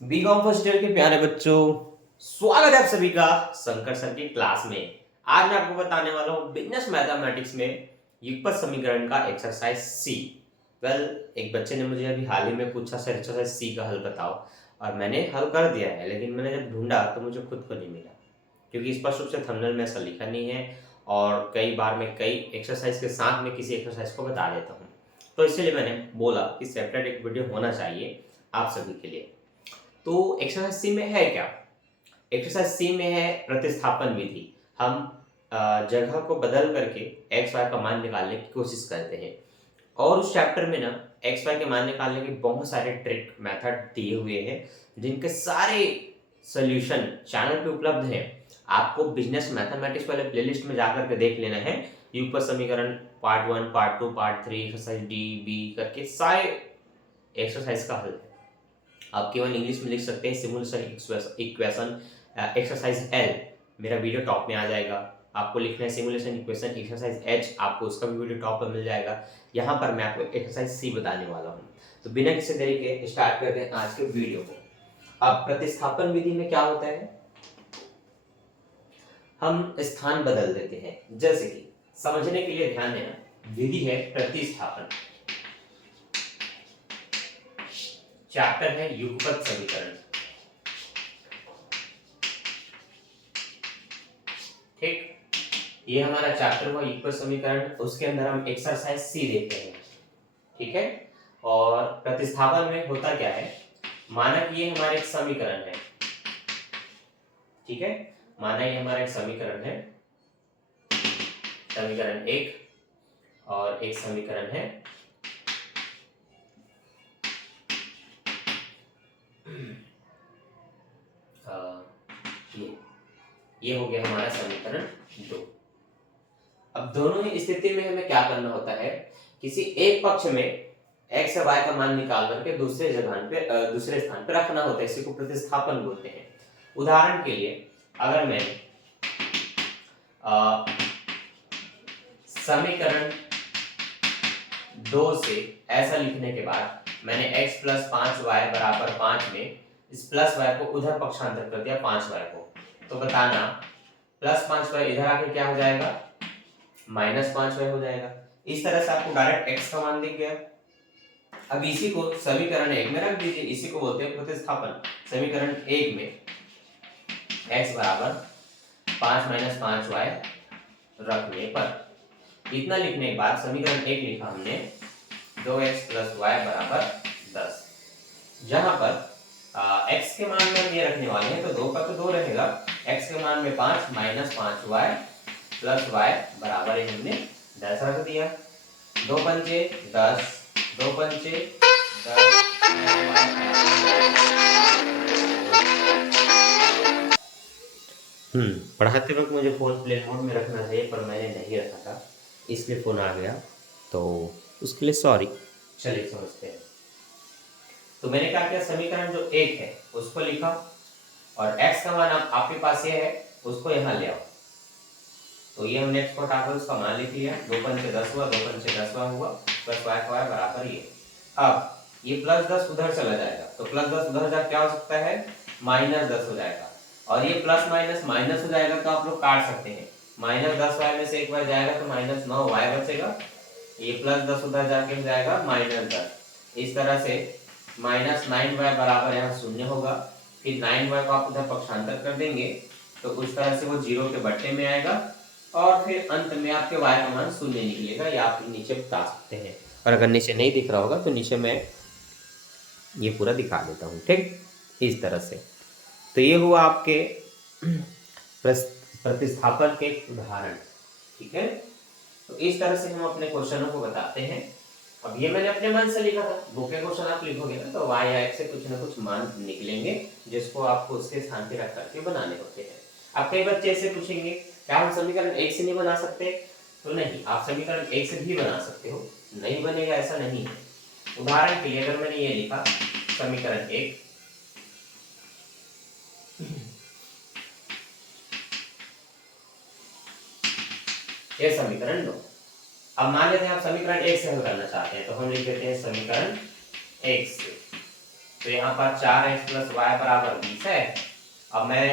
BCom first year के प्यारे बच्चों, स्वागत है आप सभी का शंकर सर की क्लास में। आज मैं आपको बताने वाला हूँ बिजनेस मैथमेटिक्स में युगपत समीकरण का एक्सरसाइज सी। एक बच्चे ने मुझे अभी हाल ही में पूछा सर एक्सरसाइज सी का हल बताओ, और मैंने हल कर दिया है, लेकिन मैंने जब ढूंढा तो मुझे खुद को नहीं मिला, क्योंकि स्पष्ट रूप से थंबनेल में ऐसा लिखा नहीं है और कई बार मैं कई एक्सरसाइज के साथ में किसी एक्सरसाइज को बता देता हूँ। तो इसलिए मैंने बोला कि सेपरेट एक वीडियो होना चाहिए आप सभी के लिए। तो एक्सरसाइज सी में है क्या? एक्सरसाइज सी में है प्रतिस्थापन विधि। हम जगह को बदल करके एक्स वाई का मान निकालने की कोशिश करते हैं, और उस चैप्टर में ना एक्स वाई के मान निकालने के बहुत सारे ट्रिक मेथड दिए हुए हैं, जिनके सारे सॉल्यूशन चैनल पे उपलब्ध हैं। आपको बिजनेस मैथमेटिक्स वाले प्लेलिस्ट में जाकर के देख लेना है। युगपत समीकरण part 1, part 2, part 3, exercise D B करके सारे एक्सरसाइज का हल है। आप केवल इंग्लिश में लिख सकते हैं सिमुलेशन इक्वेशन एक्सरसाइज एल, मेरा वीडियो टॉप में आ जाएगा। आपको लिखना है सिमुलेशन इक्वेशन एक्सरसाइज एच, आपको उसका भी वीडियो टॉप पर मिल जाएगा। यहाँ पर मैं आपको एक्सरसाइज सी बताने वाला हूँ। तो बिना किसी देरी के स्टार्ट करते हैं आज के वीडियो को। अब प्रतिस्थापन विधि में क्या होता है, हम स्थान बदल देते हैं। जैसे कि समझने के लिए ध्यान देना, विधि है प्रतिस्थापन, चैप्टर है युगपत समीकरण। ठीक, ये हमारा चैप्टर हुआ युगपत समीकरण, उसके अंदर हम एक्सरसाइज सी देखते हैं। ठीक है, और प्रतिस्थापन में होता क्या है, माना कि ये हमारा एक समीकरण है। ठीक है, माना ये हमारा एक समीकरण है, समीकरण एक, और एक समीकरण है ये हो गया हमारा समीकरण 2। अब दोनों ही स्थिति में हमें क्या करना होता है, किसी एक पक्ष में x या y का मान निकाल करके दूसरे स्थान पे रखना होता है। इसी को प्रतिस्थापन बोलते हैं। उदाहरण के लिए अगर मैं समीकरण 2 से ऐसा लिखने के बाद मैंने x प्लस 5y बराबर 5 में इस प्लस y को उधर पक्षांतर कर दिया 5y को, तो बताना प्लस 5y इधर आके क्या हो जाएगा, माइनस 5y हो जाएगा। इस तरह से आपको डायरेक्ट x का मान दिख गया। अब इसी को समीकरण 1 में रख दीजिए, इसी को बोलते हैं प्रतिस्थापन। समीकरण 1 में x बराबर 5 माइनस 5y रखने पर इतना लिखने के बाद समीकरण 1 लिखा हमने 2x प्लस y बराबर 10, जहां पर x के मान में हम ये रखने वाले हैं, तो 2 का तो 2 रहेगा, x के मान में 5 माइनस 5y प्लस y बराबर हमने 10 रख दिया। 2 पंचे 10, 2 पंचे 10। पढ़ाते वक्त मुझे फोन प्लेन मोड में रखना चाहिए, पर मैंने नहीं रखा था, इसलिए फोन आ गया, तो उसके लिए सॉरी। चलिए समझते हैं। तो मैंने क्या किया, समीकरण जो 1 है उसको लिखा, और x का मान आपके पास ये है, उसको यहाँ ले आओ। तो ये हमने x को हटाकर उसका मान लिख लिया। 2 पंचे 10 हुआ, 2 पंचे 10 हुआ, प्लस y का y बराबर ये। अब ये प्लस 10 उधर चला जाएगा, तो प्लस 10 उधर जा क्या हो सकता है, माइनस 10 हो जाएगा, और ये प्लस माइनस माइनस हो जाएगा, तो आप लोग काट सकते हैं। माइनस 10y में से एक y जाएगा तो माइनस 9y बचेगा, ये प्लस 10 उधर जाके हो जाएगा माइनस 10। इस तरह से माइनस 9y बराबर यहाँ शून्य होगा। फिर 9y को आप उधर पक्षांतर कर देंगे, तो उस तरह से वो 0 के बट्टे में आएगा, और फिर अंत में आपके y का मान शून्य निकलेगा। या आप नीचे बता सकते हैं, और अगर नीचे नहीं दिख रहा होगा तो नीचे मैं ये पूरा दिखा देता हूँ। ठीक, इस तरह से। तो ये हुआ आपके प्रतिस्थापन के उदाहरण। ठीक है, तो इस तरह से हम अपने क्वेश्चनों को बताते हैं। अब ये मैंने अपने मन से लिखा था, बुक के क्वेश्चन आप लिखोगे ना, तो y या x से कुछ ना कुछ मान निकलेंगे, जिसको आपको उसके स्थान पे रख करके बनाने होते हैं। अब कई बच्चे ऐसे पूछेंगे, क्या हम समीकरण 1 से नहीं बना सकते? तो नहीं, आप समीकरण 1 से भी बना सकते हो, नहीं बनेगा ऐसा नहीं है। उदाहरण के लिए अगर मैंने ये लिखा समीकरण 1, ये समीकरण 2। अब मान लेते हैं आप समीकरण 1 से हल करना चाहते हैं, तो हम लिख देते हैं समीकरण एक्स। तो यहाँ पर 4x प्लस वाई बराबर 20 है। अब मैं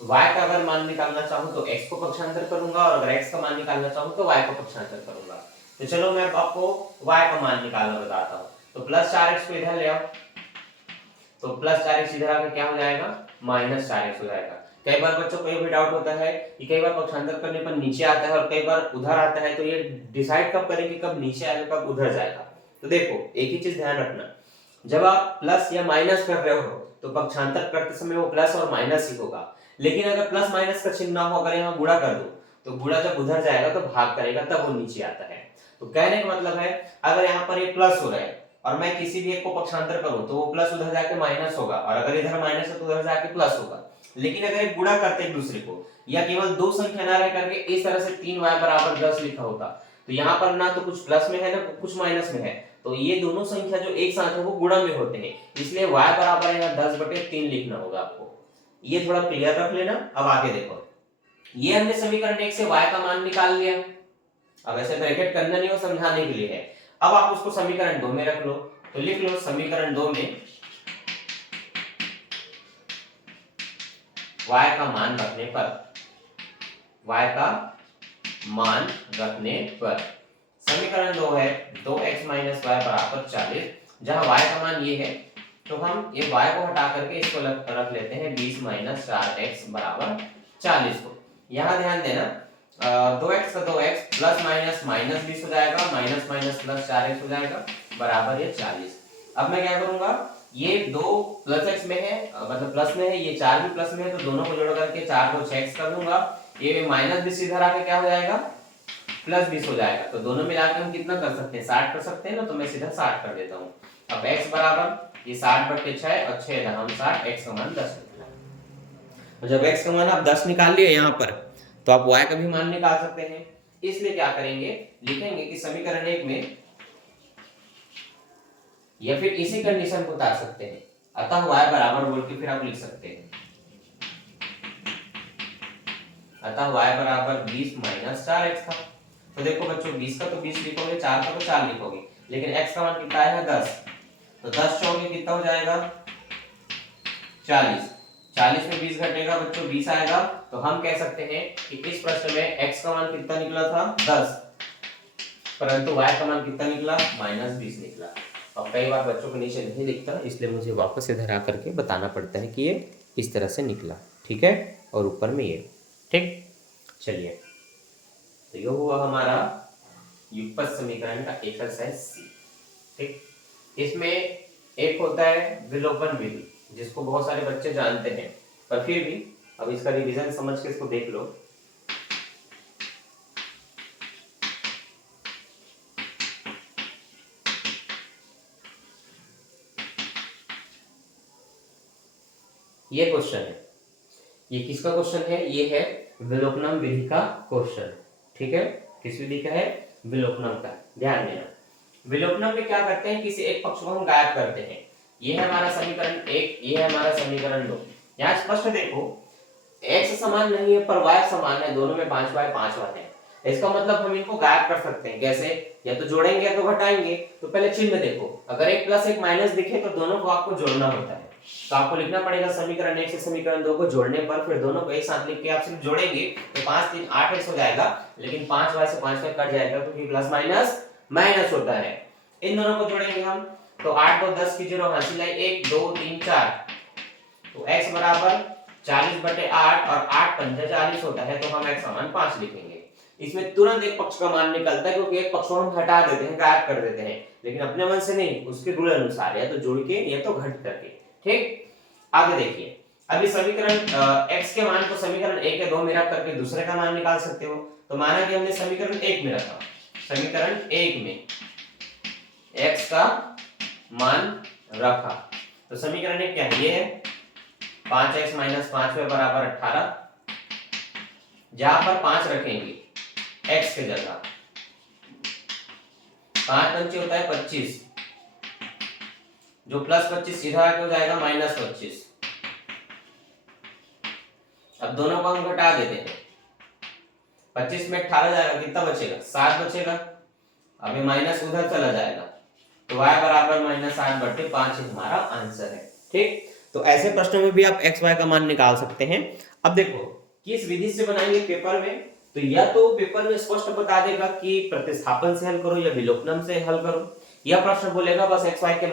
y का अगर मान निकालना चाहूँ तो x को पक्षांतर करूंगा, और अगर x का मान निकालना चाहूँ तो y को पक्षांतर करूंगा। तो चलो मैं अब आपको y का मान निकालना बताता हूँ। तो प्लस 4x को इधर ले आओ, तो प्लस 4x इधर आकर क्या हो जाएगा, माइनस 4x हो जाएगा। कई बार बच्चों को ये भी डाउट होता है कि कई बार पक्षांतर करने पर नीचे आता है और कई बार उधर आता है, तो ये डिसाइड कब करें कि कब नीचे आएगा कब उधर जाएगा। तो देखो एक ही चीज ध्यान रखना, जब आप प्लस या माइनस कर रहे हो तो पक्षांतर करते समय वो प्लस और माइनस ही होगा। लेकिन अगर प्लस माइनस का चिन्ह ना हो, अगर यहाँ गुणा कर दो तो गुणा जब उधर जाएगा तो भाग करेगा तब वो नीचे आता है। तो कहने का मतलब है अगर यहाँ पर ये प्लस हो रहा है और मैं किसी भी एक को पक्षांतर करूं तो वो प्लस उधर जाके माइनस होगा, और अगर इधर माइनस है तो उधर जाके प्लस होगा। लेकिन अगर एक गुणा करते एक दूसरे को या केवल दो संख्या ना रह करके इस तरह से 3y बराबर 10 लिखा होता, तो यहाँ पर ना तो कुछ प्लस में है ना कुछ माइनस में है, तो ये दोनों संख्या जो एक साथ है वो गुणा में होते हैं, इसलिए y बराबर यहाँ 10/3 लिखना होगा आपको। ये थोड़ा क्लियर रख लेना। अब आगे देखो, ये हमने समीकरण 1 से y का मान निकाल लिया। अब ऐसे ब्रैकेट करना नहीं हो, समझाने के लिए है। अब आप उसको समीकरण 2 में रख लो, तो लिख लो समीकरण 2 में y का मान रखने पर, y का मान रखने पर समीकरण 2 है 2x - y बराबर 40। जहां y का मान ये है तो हम ये y को हटा करके इसको रख लेते हैं 20 - 4x बराबर 40 को। यहाँ ध्यान देना 2x का 2x प्लस माइनस माइनस 20 हो जाएगा, माइनस माइनस प्लस 4x हो जाएगा बराबर ये 40। अब मैं क्या करूंगा, ये 2 प्लस x में है मतलब प्लस में है, ये 4 भी प्लस में है, तो दोनों को जोड़ करके 4 को 6x कर दूंगा। ये माइनस 20 इधर आके क्या हो जाएगा, प्लस 20 हो जाएगा। तो दोनों मिलाकर हम कितना कर सकते हैं, 60 कर सकते हैं ना, तो मैं सीधा 60 कर देता हूँ। अब x बराबर ये 60/6 और 6 दहम 60, x का मान 10 निकला। और जब x का मान आप 10 निकाल लिए यहाँ पर, तो आप y का भी मान निकाल सकते हैं। इसलिए क्या करेंगे, लिखेंगे कि समीकरण 1 में या फिर इसी कंडीशन को उतार सकते हैं, अतः y बराबर बोल के फिर आप लिख सकते हैं, अतः y बराबर 20 - 4x था। तो देखो बच्चों 20 का तो 20 लिखोगे, 4 का तो 4 लिखोगे, लेकिन x का मान कितना है 10, तो 10 चौके कितना हो जाएगा 40। 40 में 20 घटेगा बच्चों 20 आएगा। तो हम कह सकते हैं कि इस प्रश्न में x का मान कितना निकला था 10, परंतु y का मान कितना निकला -20 निकला। और कई बार बच्चों को नीचे नहीं दिखता, इसलिए मुझे वापस इधर आकर के बताना पड़ता है कि ये इस तरह से निकला, ठीक है, और ऊपर में ये, ठीक। चलिए, तो ये हुआ हमारा युगपत समीकरण का एक्सरसाइज सी, ठीक। इसमें एक होता है विलोपन विधि, जिसको बहुत सारे बच्चे जानते हैं, पर फिर भी अब इसका रिवीजन समझ के इसको देख लो। ये क्वेश्चन है, ये किसका क्वेश्चन है, ये है विलोपनम विधि का क्वेश्चन, ठीक है। किस विधि का है, विलोपनम का। ध्यान देना, विलोपनम में क्या करते हैं, किसी एक पक्ष को हम गायब करते हैं। ये है हमारा समीकरण 1, ये है हमारा समीकरण 2। यहाँ स्पष्ट देखो x समान नहीं है पर y समान है, दोनों में 5y 5y है। इसका मतलब हम इनको गायब कर सकते हैं, कैसे, या तो जोड़ेंगे या तो घटाएंगे। तो पहले चिन्ह देखो, अगर एक प्लस एक माइनस दिखे तो दोनों को आपको जोड़ना होता है। तो आपको लिखना पड़ेगा समीकरण 1 से समीकरण 2 को जोड़ने पर, फिर दोनों को एक साथ लिख के आप सिर्फ जोड़ेंगे तो 5 3 8x हो जाएगा, लेकिन 5y से 5y कट जाएगा क्योंकि प्लस माइनस माइनस होता है। इन दोनों को जोड़ेंगे हम, तो 8 2 10 की 0 हासिल है 1 2 3 4, तो x बराबर 40/8 और 8 पंजे 40 होता है, तो हम x समान 5 लिखेंगे। इसमें तुरंत एक पक्ष का मान निकलता है क्योंकि एक पक्ष को हम हटा देते हैं, गायब कर देते हैं, लेकिन अपने मन से नहीं, उसके रूल अनुसार, या तो जोड़ के या तो घट करके, ठीक। आगे देखिए, अभी समीकरण x के मान को समीकरण 1 या 2 में रख करके दूसरे का मान निकाल सकते हो। तो माना कि हमने समीकरण 1 में रखा, समीकरण 1 में x का मान रखा, तो समीकरण 1 क्या है, ये है 5x - 5y बराबर 18। जहां पर 5 रखेंगे x के जगह, 5 पंचे होता है 25, जो प्लस 25 सीधा आके हो जाएगा -25। अब दोनों को हम घटा देते हैं, 25 में 18 जाएगा, कितना बचेगा 7 बचेगा। अब ये माइनस उधर चला जाएगा, तो y बराबर -8/5 हमारा आंसर है। ठीक, तो ऐसे प्रश्नों में भी आप x y का मान निकाल सकते हैं। अब देखो किस विधि से बनाएंगे पेपर में, तो या तो पेपर में स्पष्ट बता देगा कि प्रतिस्थापन से हल करो या विलोपन से हल करो, या प्रश्न बोलेगा बस x y के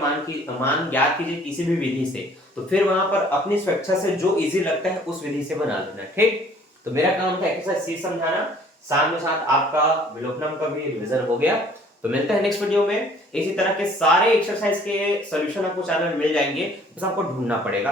मान ज्ञात कीजिए किसी भी विधि से, तो फिर वहां पर अपनी स्वेच्छा से जो इजी लगता है उस विधि से बना लेना। ठीक, तो मेरा काम था एक्सरसाइज सी समझाना, साथ में साथ आपका विलोपन का भी रिवीजन हो गया। तो मिलते हैं नेक्स्ट वीडियो में। इसी तरह के सारे एक्सरसाइज के सॉल्यूशन आपको चैनल में मिल जाएंगे, बस आपको ढूंढना पड़ेगा।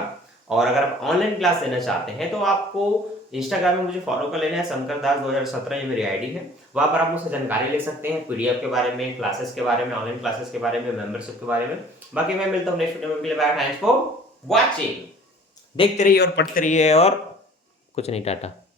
और अगर आप ऑनलाइन क्लास लेना चाहते हैं तो आपको इंस्टाग्राम में मुझे फॉलो कर लेना है, शंकर दास 2017 ये मेरी आईडी है। वहां पर आप मुझसे जानकारी ले सकते हैं पीडीएफ के बारे में, क्लासेस के बारे में, ऑनलाइन क्लासेस के बारे में, मेंबरशिप के बारे में। बाकी मैं मिलता हूँ नेक्स्ट वीडियो में। Bye, thanks for watching. देखते रहिए और पढ़ते रहिए और कुछ नहीं, टाटा।